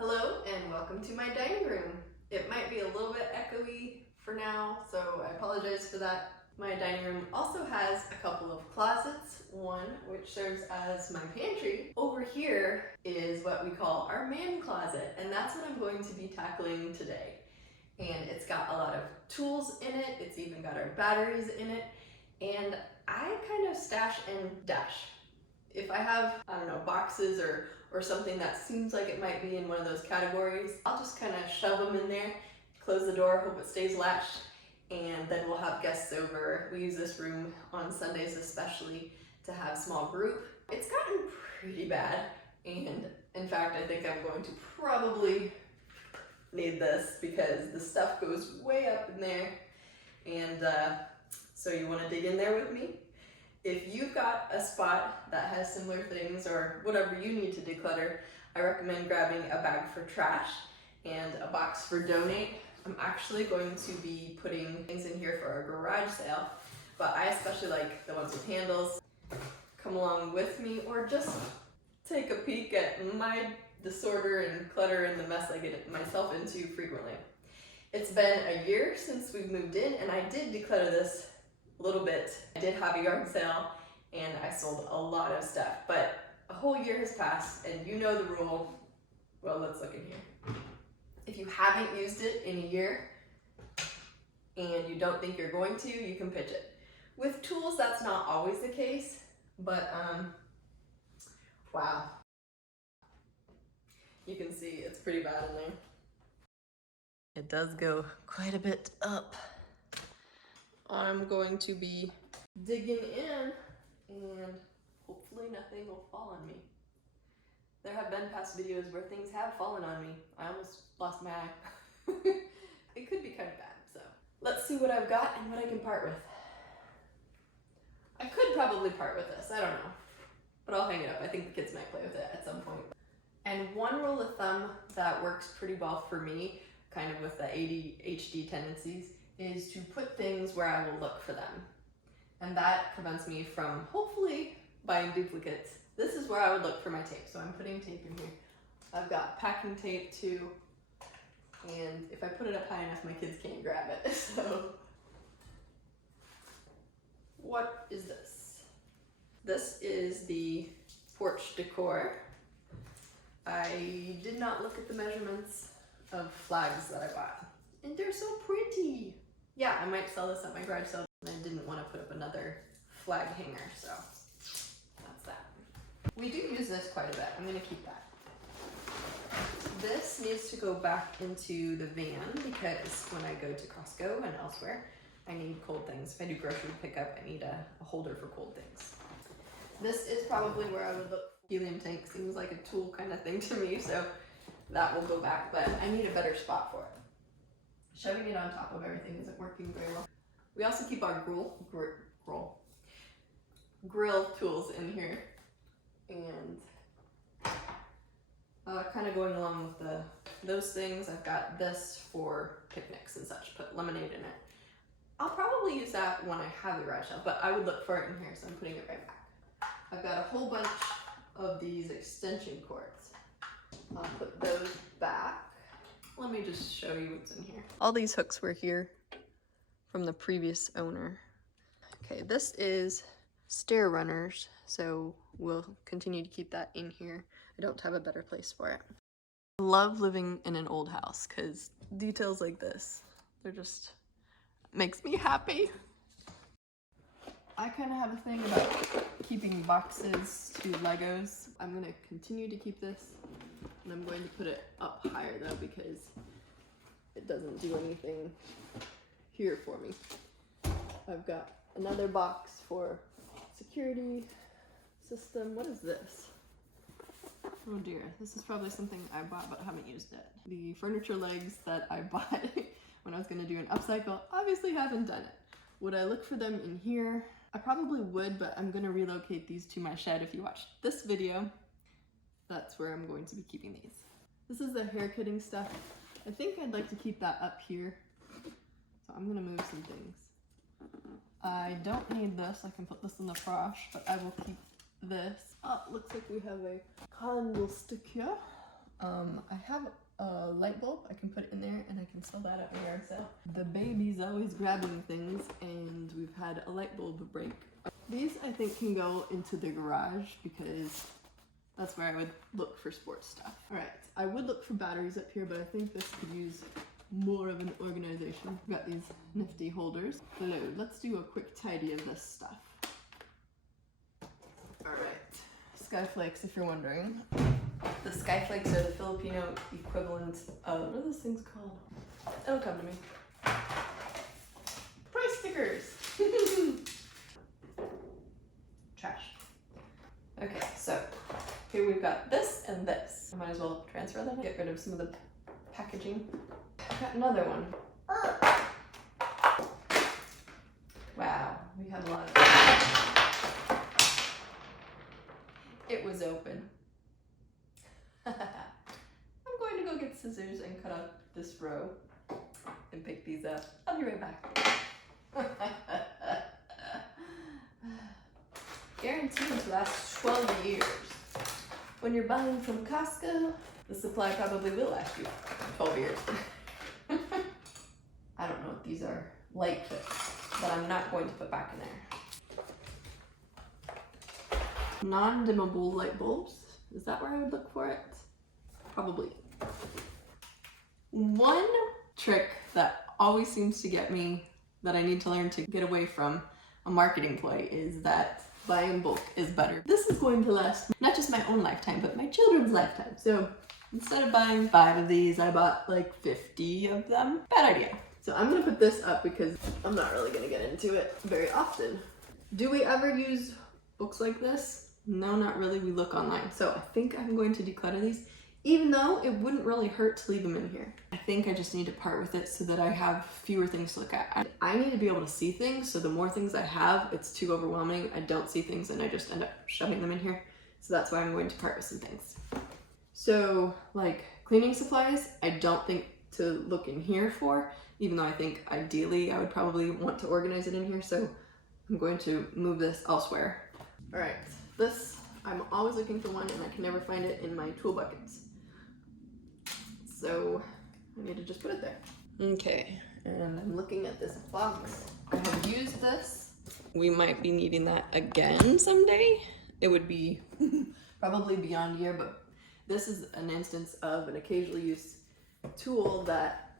Hello and welcome to my dining room. It might be a little bit echoey for now, so I apologize for that. My dining room also has a couple of closets, one which serves as my pantry. Over here is what we call our man closet, and that's what I'm going to be tackling today. And it's got a lot of tools in it, it's even got our batteries in it, and I kind of stash and dash. If I have, I don't know, boxes or something that seems like it might be in one of those categories, I'll just kind of shove them in there, close the door, hope it stays latched, and then we'll have guests over. We use this room on Sundays especially to have small group. It's gotten pretty bad, and in fact I think I'm going to probably need this because the stuff goes way up in there, and so you want to dig in there with me? If you've got a spot that has similar things or whatever you need to declutter, I recommend grabbing a bag for trash and a box for donate. I'm actually going to be putting things in here for our garage sale, but I especially like the ones with handles. Come along with me or just take a peek at my disorder and clutter and the mess I get myself into frequently. It's been a year since we've moved in, and I did declutter this a little bit. I did have a yard sale and I sold a lot of stuff, but a whole year has passed and you know the rule. Well, let's look in here. If you haven't used it in a year and you don't think you're going to, you can pitch it. With tools, that's not always the case, but wow. You can see it's pretty bad in there. It does go quite a bit up. I'm going to be digging in and hopefully nothing will fall on me. There have been past videos where things have fallen on me. I almost lost my eye. It could be kind of bad, so. Let's see what I've got and what I can part with. I could probably part with this, I don't know. But I'll hang it up. I think the kids might play with it at some point. And one rule of thumb that works pretty well for me, kind of with the ADHD tendencies, is to put things where I will look for them. And that prevents me from hopefully buying duplicates. This is where I would look for my tape. So I'm putting tape in here. I've got packing tape too. And if I put it up high enough, my kids can't grab it. So what is this? This is the porch decor. I did not look at the measurements of flags that I bought. And they're so pretty. Yeah, I might sell this at my garage sale. I didn't want to put up another flag hanger, so that's that. We do use this quite a bit. I'm going to keep that. This needs to go back into the van because when I go to Costco and elsewhere, I need cold things. If I do grocery pickup, I need a holder for cold things. This is probably where I would look. Helium tank seems like a tool kind of thing to me, so that will go back, but I need a better spot for it. Shoving it on top of everything isn't working very well. We also keep our grill tools in here, and kind of going along with those things, I've got this for picnics and such, put lemonade in it. I'll probably use that when I have the garage sale, but I would look for it in here, so I'm putting it right back. I've got a whole bunch of these extension cords. I'll put those back. Let me just show you what's in here. All these hooks were here from the previous owner. Okay, this is stair runners, so we'll continue to keep that in here. I don't have a better place for it. I love living in an old house because details like this, they're just, makes me happy. I kind of have a thing about keeping boxes to Legos. I'm going to continue to keep this. And I'm going to put it up higher though because it doesn't do anything here for me. I've got another box for security system. What is this? Oh dear, this is probably something I bought but haven't used it. The furniture legs that I bought when I was going to do an upcycle, obviously haven't done it. Would I look for them in here? I probably would, but I'm going to relocate these to my shed. If you watch this video, that's where I'm going to be keeping these. This is the hair cutting stuff. I think I'd like to keep that up here. So I'm gonna move some things. I don't need this. I can put this in the frosh, but I will keep this. Oh, looks like we have a candlestick here. I have a light bulb I can put in there and I can sell that at my yard sale. The baby's always grabbing things and we've had a light bulb break. These I think can go into the garage because that's where I would look for sports stuff. Alright, I would look for batteries up here, but I think this could use more of an organization. We've got these nifty holders. So let's do a quick tidy of this stuff. Alright, Skyflakes if you're wondering. The Skyflakes are the Filipino equivalent of, what are those things called? It'll come to me. Price stickers! Trash. Okay, so here we've got this and this. I might as well transfer them, get rid of some of the packaging. I've got another one. Wow, we have a lot of it was open. I'm going to go get scissors and cut out this row and pick these up. I'll be right back. Guaranteed to last 12 years. When you're buying from Costco, the supply probably will last you 12 years. I don't know what these are. Light clips that I'm not going to put back in there. Non-dimmable light bulbs. Is that where I would look for it? Probably. One trick that always seems to get me that I need to learn to get away from a marketing ploy is that buying in bulk is better. This is going to last not just my own lifetime, but my children's lifetime. So instead of buying 5 of these, I bought like 50 of them. Bad idea. So I'm gonna put this up because I'm not really gonna get into it very often. Do we ever use books like this? No, not really. We look online. So I think I'm going to declutter these, even though it wouldn't really hurt to leave them in here. I think I just need to part with it so that I have fewer things to look at. I need to be able to see things, so the more things I have, it's too overwhelming. I don't see things and I just end up shoving them in here. So that's why I'm going to part with some things. So like cleaning supplies, I don't think to look in here for, even though I think ideally I would probably want to organize it in here. So I'm going to move this elsewhere. All right. This, I'm always looking for one and I can never find it in my tool buckets. So I need to just put it there. Okay, and I'm looking at this box. I have used this. We might be needing that again someday. It would be probably beyond a year, but this is an instance of an occasionally used tool that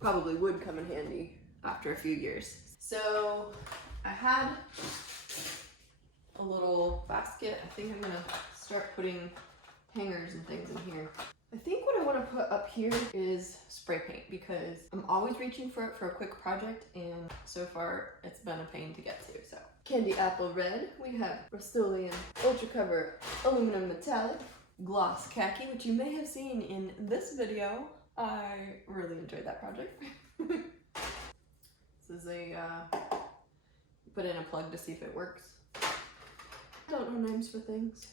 probably would come in handy after a few years. So I had a little basket. I think I'm gonna start putting hangers and things in here. I think what I want to put up here is spray paint because I'm always reaching for it for a quick project and so far it's been a pain to get to. So Candy Apple Red, we have Rust-Oleum Ultra Cover Aluminum Metallic, Gloss Khaki, which you may have seen in this video. I really enjoyed that project. This is a, put in a plug to see if it works. I don't know names for things.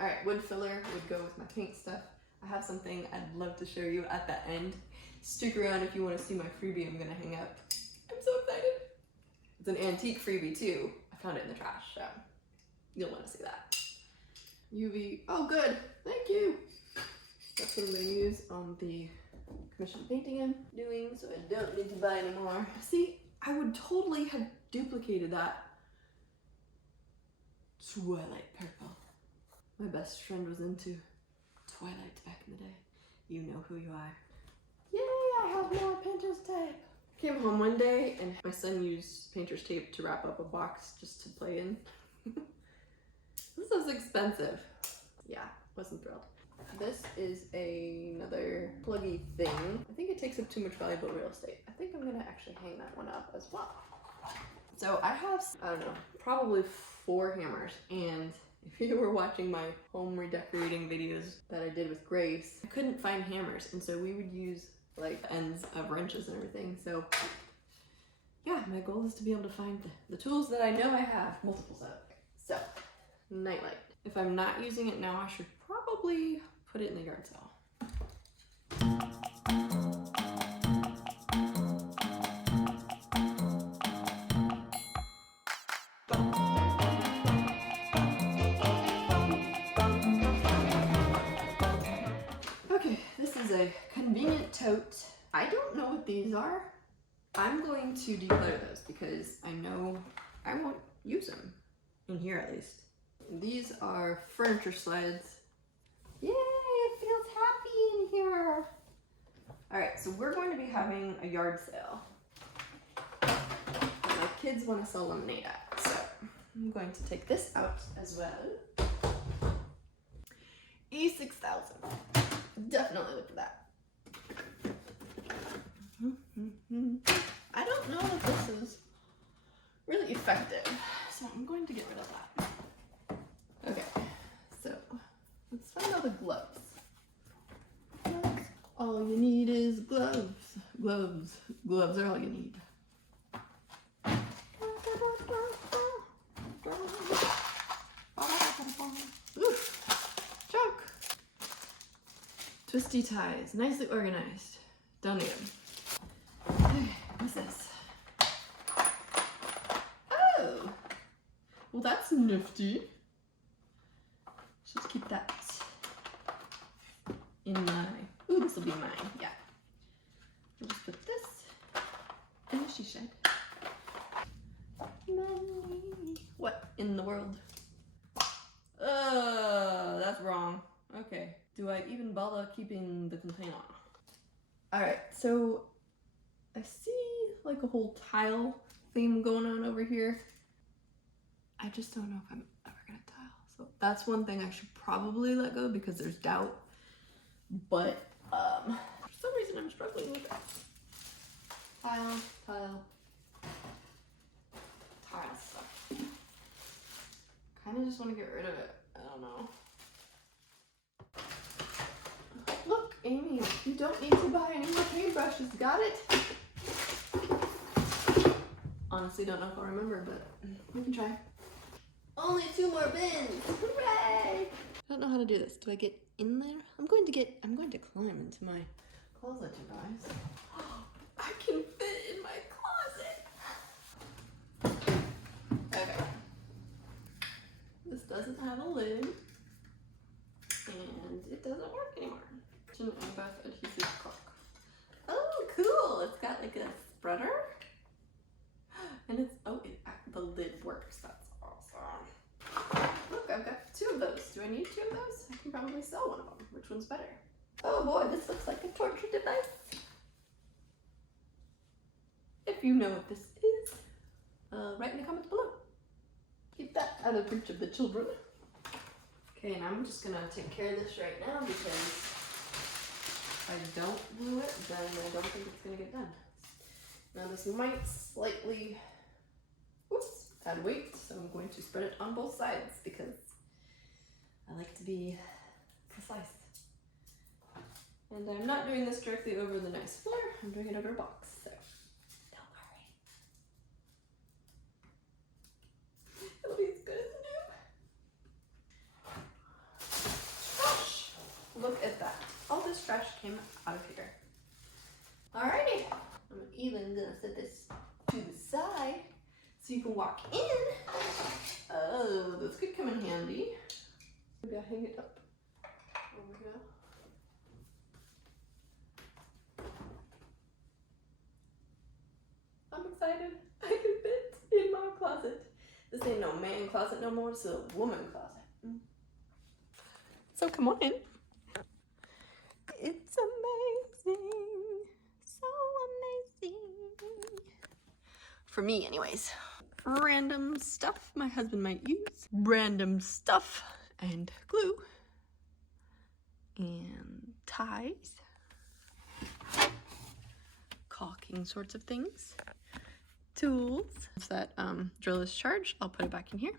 Alright, wood filler would go with my paint stuff. I have something I'd love to show you at the end. Stick around if you want to see my freebie I'm gonna hang up. I'm so excited. It's an antique freebie too. I found it in the trash, so you'll want to see that. UV, oh good, thank you. That's what I'm gonna use on the commission painting I'm doing, so I don't need to buy anymore. See, I would totally have duplicated that Twilight purple. My best friend was into Twilight back in the day. You know who you are. Yay, I have more painter's tape. Came home one day and my son used painter's tape to wrap up a box just to play in. This was expensive. Yeah, wasn't thrilled. This is another pluggy thing. I think it takes up too much valuable real estate. I think I'm gonna actually hang that one up as well. So I have, I don't know, probably 4 hammers, and if you were watching my home redecorating videos that I did with Grace, I couldn't find hammers, and so we would use like ends of wrenches and everything. So yeah, my goal is to be able to find the tools that I know I have multiples of. So, nightlight. If I'm not using it now, I should probably put it in the yard sale. is a convenient tote. I don't know what these are. I'm going to declutter those because I know I won't use them, in here at least. These are furniture sleds. Yay, it feels happy in here. All right, so we're going to be having a yard sale that my kids want to sell lemonade at. So I'm going to take this out as well. E6000. Definitely look for that. I don't know if this is really effective, so I'm going to get rid of that. Okay, so let's find out the gloves. All you need is gloves. Gloves. Gloves are all you need. Ooh, junk. Twisty ties, nicely organized. Don't need them. Okay, what's this? Oh! Well, that's nifty. Should keep that in my... Ooh, this will be mine, yeah. I'll just put this in the she shed. Money. What in the world? That's wrong. Okay. Do I even bother keeping the container? Alright, so I see like a whole tile theme going on over here. I just don't know if I'm ever gonna tile. So that's one thing I should probably let go because there's doubt. But for some reason I'm struggling with it. Tile stuff. Kinda just want to get rid of it. I don't know. Look, Amy, you don't need to buy any more paintbrushes. Got it? Honestly, don't know if I'll remember, but we can try. Only 2 more bins. Hooray! I don't know how to do this. Do I get in there? I'm going to climb into my closet, you guys. I can fit in my closet. Okay. This doesn't have a lid, and it doesn't work anymore. Bath adhesive caulk. Oh, cool! It's got like a spreader, and it's the lid works. That's awesome. Look, I've got 2 of those. Do I need 2 of those? I can probably sell one of them. Which one's better? Oh boy, this looks like a torture device. If you know what this is, write in the comments below. Keep that out of reach of the children. Okay, and I'm just gonna take care of this right now because if I don't do it, then I don't think it's gonna get done. Now this might slightly, add weight, so I'm going to spread it on both sides because I like to be precise. And I'm not doing this directly over the nice floor, I'm doing it over a box, so don't worry. It'll be as good as new. Trash! Look at that. All this trash came out of here. Alrighty, I'm even gonna set this to the side so you can walk in. Oh, this could come in handy. Maybe I'll hang it up over here. I'm excited. I can fit in my closet. This ain't no man closet no more, it's a woman closet. So come on in. It's amazing. So amazing. For me anyways. Random stuff my husband might use. Random stuff and glue. And ties. Caulking sorts of things. Tools. If that drill is charged, I'll put it back in here.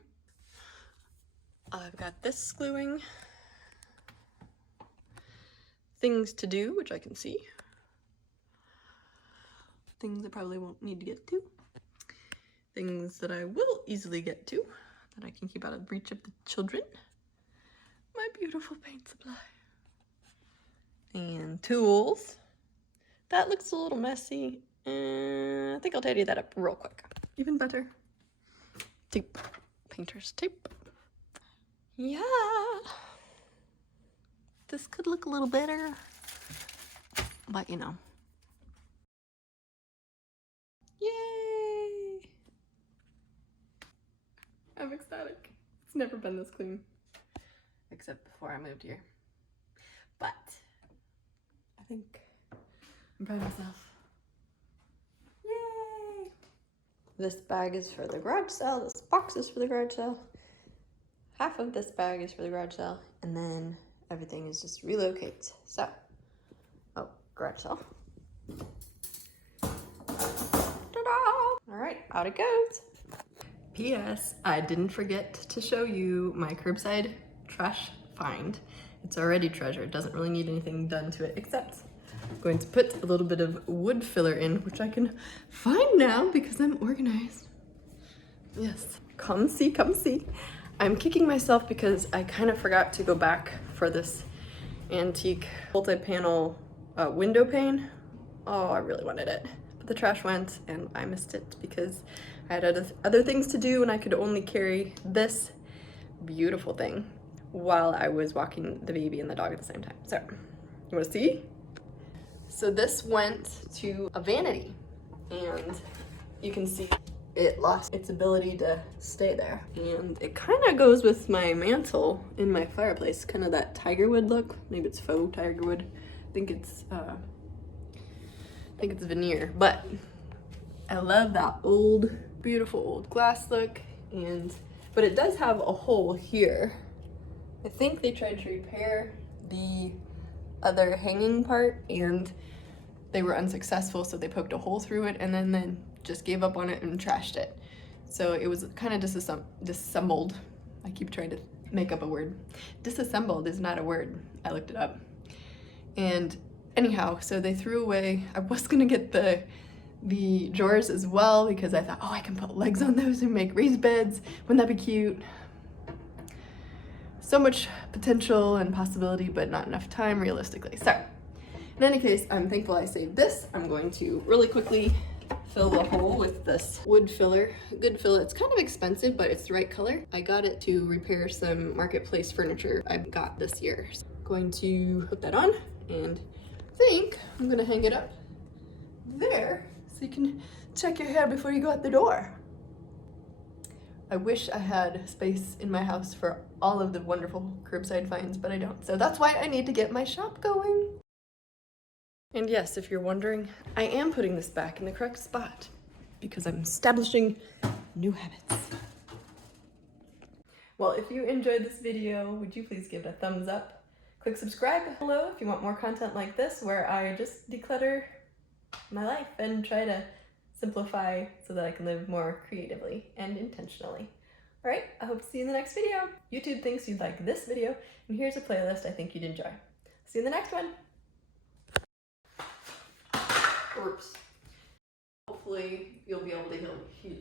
I've got this gluing. Things to do, which I can see. Things I probably won't need to get to. Things that I will easily get to, that I can keep out of reach of the children. My beautiful paint supply. And tools. That looks a little messy. I think I'll tidy that up real quick. Even better. Tape. Painter's tape. Yeah. This could look a little better. but you know. Yay! I'm ecstatic. It's never been this clean. Except before I moved here. But I think I'm proud of myself. Yay! This bag is for the garage sale. This box is for the garage sale. Half of this bag is for the garage sale. And then everything is just relocate. So, oh, garage sale. Ta-da! All right, out it goes. P.S. I didn't forget to show you my curbside trash find. It's already treasure. It doesn't really need anything done to it except I'm going to put a little bit of wood filler in, which I can find now because I'm organized. Yes, come see, come see. I'm kicking myself because I kind of forgot to go back for this antique multi-panel window pane. Oh, I really wanted it. But the trash went and I missed it because I had other things to do and I could only carry this beautiful thing while I was walking the baby and the dog at the same time. So, you wanna see? So this went to a vanity and you can see it lost its ability to stay there. And it kind of goes with my mantle in my fireplace, kind of that tiger wood look. Maybe it's faux tiger wood. I think it's veneer, but I love that old, beautiful old glass look. But it does have a hole here. I think they tried to repair the other hanging part and they were unsuccessful, so they poked a hole through it and then just gave up on it and trashed it. So it was kind of disassembled. I keep trying to make up a word. Disassembled is not a word. I looked it up. And anyhow, so they threw away. I was gonna get the drawers as well because I thought, oh, I can put legs on those and make raised beds. Wouldn't that be cute? So much potential and possibility, but not enough time realistically. So in any case, I'm thankful I saved this. I'm going to really quickly fill the hole with this wood filler. Good fill. It's kind of expensive, but it's the right color. I got it to repair some marketplace furniture I got this year. So I'm going to put that on and I think I'm gonna hang it up there so you can check your hair before you go out the door. I wish I had space in my house for all of the wonderful curbside finds, but I don't. So that's why I need to get my shop going. And yes, if you're wondering, I am putting this back in the correct spot because I'm establishing new habits. Well, if you enjoyed this video, would you please give it a thumbs up? Click subscribe below if you want more content like this where I just declutter my life and try to simplify so that I can live more creatively and intentionally. All right, I hope to see you in the next video. YouTube thinks you'd like this video, and here's a playlist I think you'd enjoy. See you in the next one. Oops. Hopefully you'll be able to hear.